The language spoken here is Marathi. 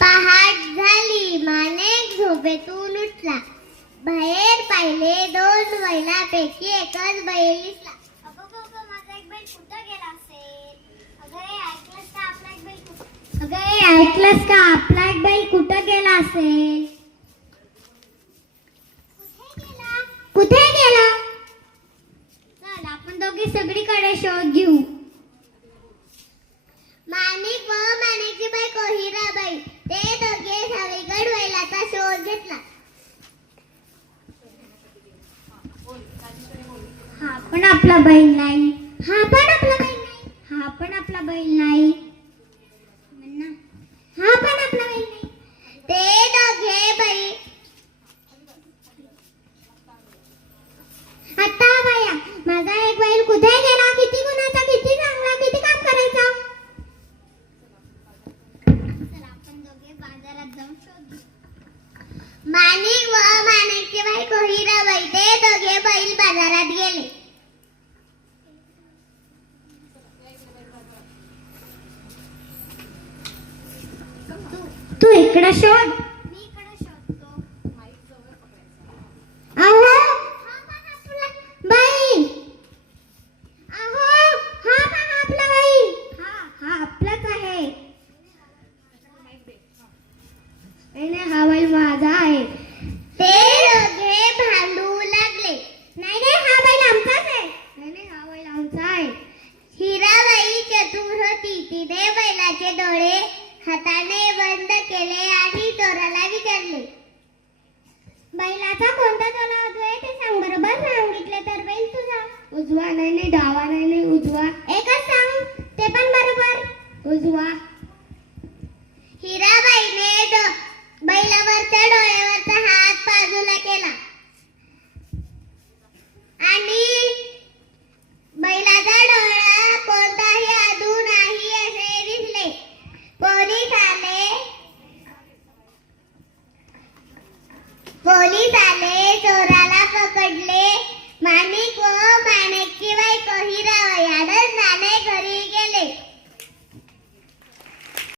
पहाट झाली, माणिक झोपेतून उठला. बाहेर पाहिले, 2 बैलांपैकी एकच बैल दिसला. अगं माझा एक बैल कुठं गेला असेल? अगं ऐकलंस का आपला एक बैल कुठं गेला असेल? कुठे गेला? चल आपण दोघे सगळीकडे शोध घेऊ. माणिक व माणिकची बायको हिराबाई ते दोघे सगळीकडे बैलाचा शोध घेतला. हा पण आपला बैल नाही. ते दोघे बैल आता बाया माझा एक बैल कुठे गेला? किती गुणाचा, किती चांगला, किती काम करायचा. चला आपण दोघे बाजारात जाऊन शोध घेऊ. माणिक व माणिकची बायको हिराबाई ते दोघे बैल बाजारात गेले. तू इकडे शोध. मी इकडे शोधतो. अहो हा बघा आपला बैल. हा आपलाच आहे. नाही हा बैल माझा आहे. ते दोघे भांडू लागले. नाही हा बैल आमचाच आहे. नाही हा बैल आमचा आहे. हिराबाई चतुर होती. तिने बैलाचे डोळे हाताने बंद केले आणि चोराला विचारले, बैलाचा कोणता तोला उजवा आहे ते सांग. बरोबर सांगितले तर बैल तुझा. उजवा नाही डावा नाही उजवा. एकच सांग ते पण बरोबर. उजवा. हिराबाईने बैलावरच्या डोळ्यावरचा हात बाजूला केला.